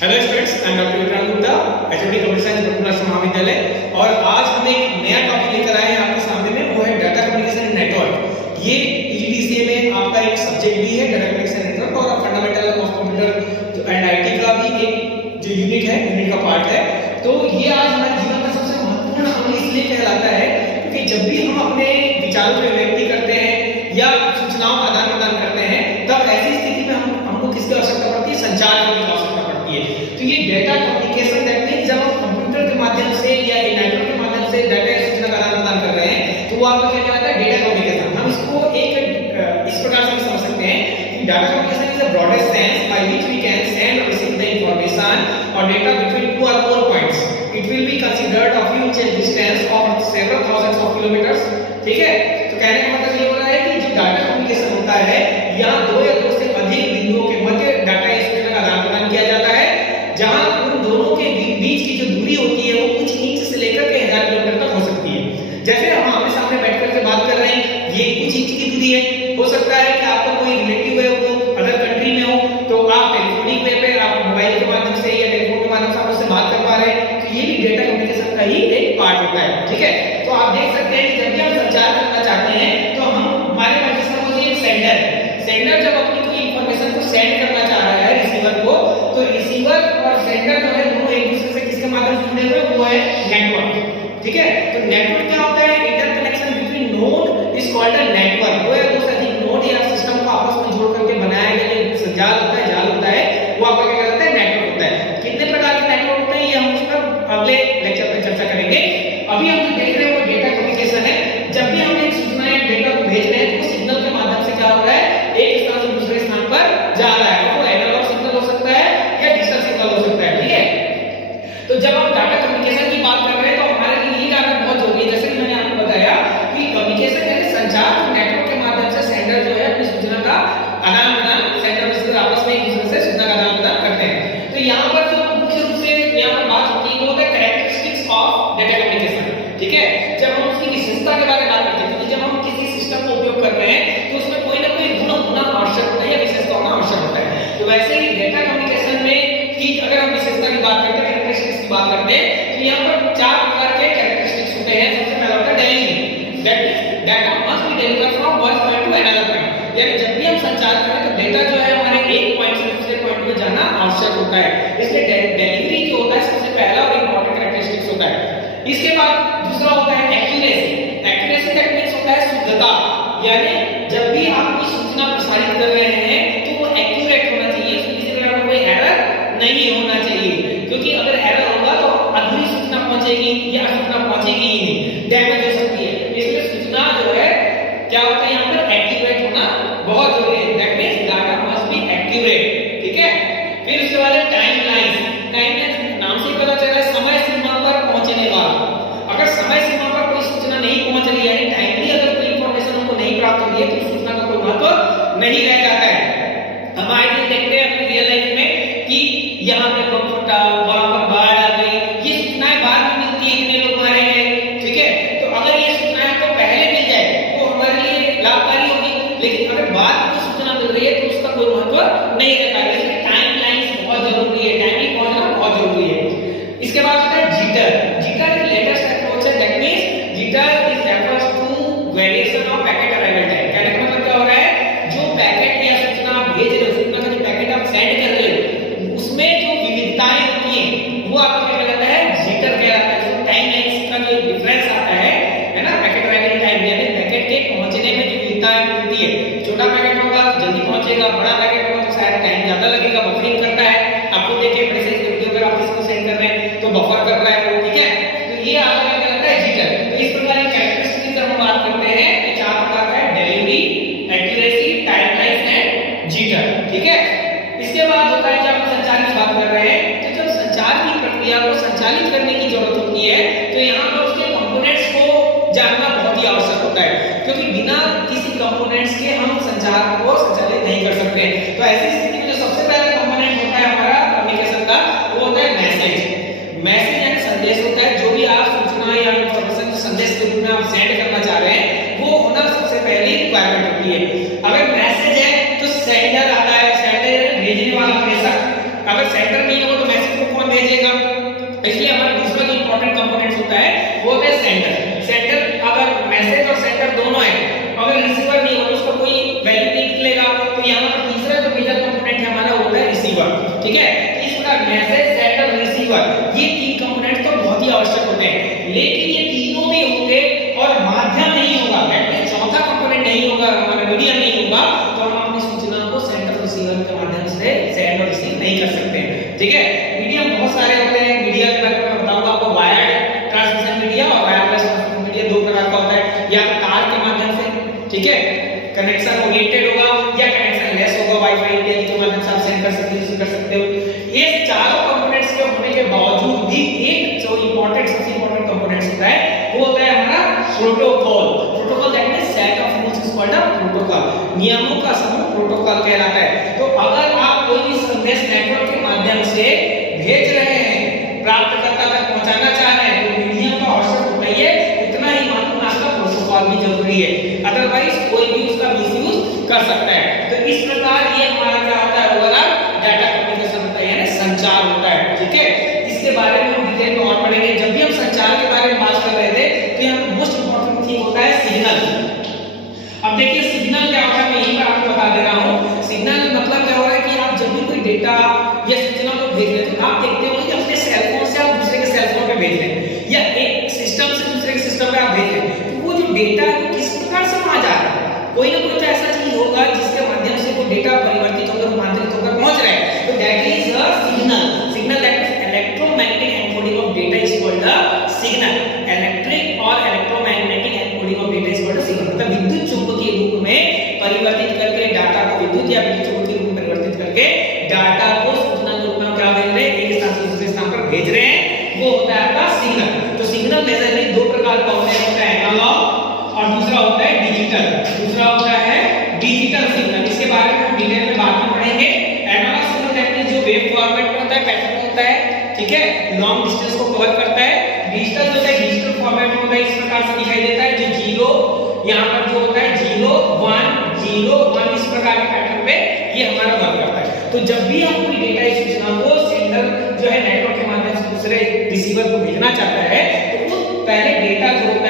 Hello students, I am doctor Vikrant Gupta, HOD computer science राष्ट्रीय महाविद्यालय। और आज हम एक नया टॉपिक लेकर आए हैं आपके सामने में, वो है डाटा कम्युनिकेशन एंड नेटवर्क। ये पीजीडीसीए में आपका एक सब्जेक्ट भी है, डाटा कम्युनिकेशन नेटवर्क, और fundamental of computer and IT का भी एक जो यूनिट है, यूनिट का पार्ट है। तो ये आज हमारे जीवन का सबसे महत्वपूर्ण अंग इसलिए कहलाता है क्योंकि जब भी हम अपने विचारों को व्यक्त करते हैं या सूचनाओं का आदान प्रदान करते हैं, तब ऐसी स्थिति में हमको किसकी आवश्यकता पड़ती है? संचार की आवश्यकता पड़ती है। तो ये डेटा कम्युनिकेशन दैट मींस जब हम कंप्यूटर के माध्यम से या नेटवर्क के माध्यम से डाटा या सूचना का आदान प्रदान कर रहे हैं, तो वो आपका क्या कहलाता है? Data communication. हम इसको एक इस प्रकार से समझ सकते हैं कि data communication is the broadest sense by which we can send or receive the information or data between two or more points. It will be considered of huge distance of several thousands of kilometers. ठीक है, तो कहने का मतलब ये हो रहा है कि जो डाटा कम्युनिकेशन होता है, यहाँ दो या दो से अधिक बिंदुओं के मध्य डाटा या सूचना का आदान प्रदान किया जाता है, जहां उन दोनों के बीच की जो दूरी होती है वो कुछ इंच से लेकर के 1000 किलोमीटर तक हो सकती है। जैसे हम आमने सामने बैठ कर के बात कर रहे हैं, ये कुछ इंच की दूरी है। हो सकता है कि आपका कोई रिलेटिव है, वो अदर कंट्री में हो, तो आप टेलीफोनिक वे पे आप मोबाइल के माध्यम से या टेलीफोन के माध्यम से आप उससे बात कर पा रहे हैं, तो ये भी डेटा कम्युनिकेशन का ही एक पार्ट होता है। ठीक है, तो आप देख सकते हैं कि जब भी हम संचार करना चाहते हैं तो हम हमारे पास एक सेंडर जब अपनी कोई इंफॉर्मेशन को सेंड करना चाह रहा है रिसीवर को, तो रिसीवर और सेंडर जो है दोनों एक दूसरे से किसके माध्यम से जुड़े हुए हैं? वो है नेटवर्क। ठीक है, तो नेटवर्क क्या होता है? Interconnection between node is called a network. दो या दो से अधिक नोड या सिस्टम को आपस में जोड़ करके बनाया गया जो जाल होता है वो आपका क्या कहलाता है? नेटवर्क होता है। कितने प्रकार के नेटवर्क होते हैं ये हम उस पर अगले लेक्चर में चर्चा करेंगे। अभी हम जो देख रहे हैं वो डेटा कम्युनिकेशन है। जब भी हम एक सूचना या डेटा को भेज रहे हैं तो सिग्नल के माध्यम से क्या हो रहा है? एक स्थान से दूसरे स्थान पर जा रहा है। वो एनालॉग सिग्नल हो सकता है या डिजिटल सिग्नल हो सकता है। ठीक है, तो जब हम डाटा कम्युनिकेशन की बात कर रहे हैं तो हमारे लिए ये जानना बहुत जरूरी है। जैसे कि मैंने आपको बताया कि कम्युनिकेशन यानी संचार, नेटवर्क के माध्यम से सेंडर जो है अपनी सूचना का आदान प्रदान, सेंडर और रिसीवर आपस में एक दूसरे से सूचना का आदान प्रदान करते हैं। तो यहाँ पर जो मुख्य रूप से यहाँ पर बात होती है वो होता है कैरेक्टरिस्टिक्स ऑफ डेटा कम्युनिकेशन। ठीक है, जब हम उसकी विशेषता के बारे में बात करते हैं, क्योंकि जब हम किसी सिस्टम का उपयोग कर रहे हैं तो उसमें कोई ना कोई गुण होना आवश्यक होता है या विशेषता होना आवश्यक होता है। तो वैसे ही डेटा कम्युनिकेशन में कि अगर हम विशेषता की बात करते हैं, कैरेक्टरिस्टिक्स की बात करते हैं, तो यहाँ पर 4 प्रकार के कैरेक्टरिस्टिक्स होते हैं। सबसे पहला होता है delivery. That means data must be delivered from one point two another point. यानी जब भी हम संचार करें तो डेटा जो है हमारे एक पॉइंट से दूसरे पॉइंट में जाना आवश्यक होता है। इसलिए डेलिवरी जो होता है सबसे पहला और इंपॉर्टेंट कैरेक्टरिस्टिक्स होता है। इसके बाद दूसरा होता है एक्यूरेसी। एक्यूरेसी दैट मींस होता है शुद्धता। यानी जब भी आप कोई सूचना प्रसारित कर रहे हैं तो वो एक्यूरेट होना चाहिए, उसमें किसी प्रकार का कोई एरर नहीं होना चाहिए, क्योंकि अगर एरर होगा तो अधूरी सूचना पहुंचेगी या सूचना पहुंचेगी ही नहीं, डैमेज हो सकती है। इसलिए सूचना जो है क्या होता है यहाँ पर एक्यूरेट होना बहुत जरूरी है। That means data must be accurate. ठीक है, फिर उसके बाद टाइमलाइन। टाइमलाइन नाम से ही पता चल रहा है समय सीमा पर पहुंचने वाला। अगर समय सीमा पर कोई सूचना नहीं पहुंच रही है, टाइमली अगर कोई इंफॉर्मेशन हमको नहीं प्राप्त हो रही है, तो सूचना का कोई महत्व नहीं रह जाता है। हम आए दिन देखते हैं अपनी रियल लाइफ में कि यहाँ पे बम फटा, वहां पर बाढ़ आ गई, ये सूचनाएं बाद में मिलती है, इतने लोग मारे गए। ठीक है, तो अगर ये सूचनाएं तो पहले मिल जाए तो हमारे लिए लाभकारी होगी, लेकिन अगर बाद में सूचना मिल रही है तो उसका कोई महत्व नहीं रहता है। इसलिए टाइमलाइंस बहुत जरूरी है, टाइमली पहुंचना बहुत जरूरी है। इसके बाद आता है जिटर। जिटर एक लेटेस्ट अप्रोच है। That means jitter is refers to variation of packet arrival time. कहने का मतलब क्या हो रहा है? जो पैकेट या सूचना आप भेज रहे हो, सूचना का जो पैकेट आप सेंड कर रहे हो, उसमें जो विविधताएं होती हैं वो आपको क्या कहलाता है? जिटर कहलाता है। जो टाइमलाइंस का जो डिफरेंस आता है ना, पैकेट अराइवल टाइम यानी पैकेट के पहुंचने में जो विविधताएं होती है, छोटा पैकेट होगा तो जल्दी पहुंचेगा, बड़ा पैकेट होगा तो शायद टाइम ज्यादा लगेगा, बफरिंग करता है। आपको देखिए मैसेज के वीडियो अगर आप किसी को सेंड कर रहे हैं तो बफर कर रहा है वो। ठीक है, तो ये आपका क्या कहलाता है? जिटर। तो इस प्रकार की कैरेक्टरिस्टिक्स जब हम बात करते हैं तो 4 प्रकार का है: delivery, accuracy, timeline and jitter. ठीक है, इसके बाद होता है जब हम संचार की बात कर रहे हैं तो जब संचार की प्रक्रिया को संचालित करने की जरूरत होती है तो यहाँ पर उसके कंपोनेंट्स को जानना बहुत ही आवश्यक होता है, क्योंकि बिना किसी कंपोनेंट्स के हम संचार को संचालित नहीं कर सकते। तो ऐसी स्थिति में जो सबसे पहला कंपोनेंट होता है हमारा कम्युनिकेशन का, वो होता है मैसेज। मैसेज यानी संदेश होता है। जो भी आप सूचना या इंफॉर्मेशन संदेश के रूप में आप सेंड करना चाह रहे हैं वो होना सबसे पहली रिक्वायरमेंट होती है। अगर मैसेज है तो सेंडर आता है, सेंडर भेजने वाला प्रेषक। अगर सेंडर नहीं हो तो को कौन भेजेगा? इसलिए हमारा दूसरा जो इंपॉर्टेंट कंपोनेंट होता है वो होता है सेंडर। सेंडर अगर मैसेज और सेंडर दोनों है, अगर रिसीवर नहीं हो तो उसका कोई वैल्यू नहीं निकलेगा, तो यहाँ पर तीसरा जो मेजर कंपोनेंट है हमारा होता है रिसीवर। ठीक है, तो इस प्रकार मैसेज, सेंडर, रिसीवर ये तीन कंपोनेंट तो बहुत ही आवश्यक होते हैं, लेकिन ये तीनों भी होंगे और माध्यम नहीं होगा, दैट चौथा कंपोनेंट नहीं होगा, हमारा मीडियम नहीं होगा, तो हम अपनी सूचना को सेंडर रिसीवर के माध्यम से सेंड और रिसीव नहीं कर सकते हैं। ठीक है, मीडियम बहुत सारे होते हैं। मीडिया के बारे में बताऊंगा आपको, वायर्ड ट्रांसमिशन मीडिया और वायरलेस ट्रांसमिशन मीडिया दो प्रकार का होता है, या तार के माध्यम से, ठीक है, कनेक्शन ओरिएंटेड होगा या कनेक्शन लेस होगा, वाईफाई इत्यादि के माध्यम से आप सेंड कर सकते हो, रिसीव कर सकते हो। ये चारों कंपोनेंट्स के होने के बावजूद भी एक जो इंपॉर्टेंट, सबसे इंपॉर्टेंट कंपोनेंट्स होता है वो होता है हमारा protocol. Protocol that means set of rules is called a protocol, नियमों का समूह प्रोटोकॉल कहलाता है। तो अगर आप कोई भी संदेश नेटवर्क के माध्यम से भेज रहे हैं, प्राप्तकर्ता तक पहुंचाना चाह रहे हैं, तो मीडियम तो आवश्यक होता ही है, उतना ही मालूम उसका प्रोटोकॉल भी जरूरी है, अदरवाइज कोई भी उसका मिसयूज कर सकता है। तो इस प्रकार ये हमारा क्या होता है, ओवरऑल डाटा कम्युनिकेशन होता है, यानी संचार होता है। ठीक है, इसके बारे में हम डिटेल में और पढ़ेंगे। जब भी हम संचार के बारे में बात कर रहे थे तो यहाँ पे मोस्ट इंपॉर्टेंट थिंग होता है सिग्नल। अब देखिए सिग्नल क्या होता है, मैं यही पर आपको बता दे रहा हूँ। सिग्नल मतलब क्या हो रहा है कि आप जब भी कोई डेटा या सूचना को भेज रहे हैं तो आप देखते हो कि अपने सेल फोन से आप दूसरे के सेल फोन पे भेज रहे हैं या एक सिस्टम से दूसरे के सिस्टम पे आप भेज रहे हैं, तो वो जो डेटा है किस प्रकार से वहां जा रहा है, कोई ना कोई तो ऐसा चीज होगा जिसके माध्यम से वो डेटा परिवर्तित होकर रूपांतरित होकर पहुंच रहा है, तो that is a signal. Signal that means electromagnetic encoding of data is called the signal. Electric और electromagnetic encoding of data is called the signal. मतलब विद्युत चुंबकीय रूप में परिवर्तित करके डाटा को, विद्युत या विद्युत चुंबकीय रूप में परिवर्तित करके डाटा को सूचना के रूप में क्या भेज रहे हैं, एक स्थान से दूसरे स्थान पर भेज रहे हैं, वो होता है आपका सिग्नल। तो सिग्नल मेजरमेंट दो प्रकार का होता है, एक होता है एनालॉग और दूसरा होता है डिजिटल। दूसरा होता है डिजिटल सिग्नल, इसके बारे में हम डिटेल में बाद में पढ़ेंगे। एनालॉग सिग्नल दैट मींस जो वेव फॉर्मेट में होता है, पैटर्न होता है, ठीक है, लॉन्ग डिस्टेंस को कवर करता है। डिजिटल जो है डिजिटल फॉर्मेट में होता है, इस प्रकार से दिखाई देता है, जो जीरो यहाँ पर जो होता है 0 1 0 1 इस प्रकार के पैटर्न पे ये हमारा वर्क करता है। तो जब भी हम कोई डेटा सूचना को सेंडर जो है नेटवर्क के माध्यम से दूसरे रिसीवर को भेजना चाहता है, तो वो पहले डेटा जो होता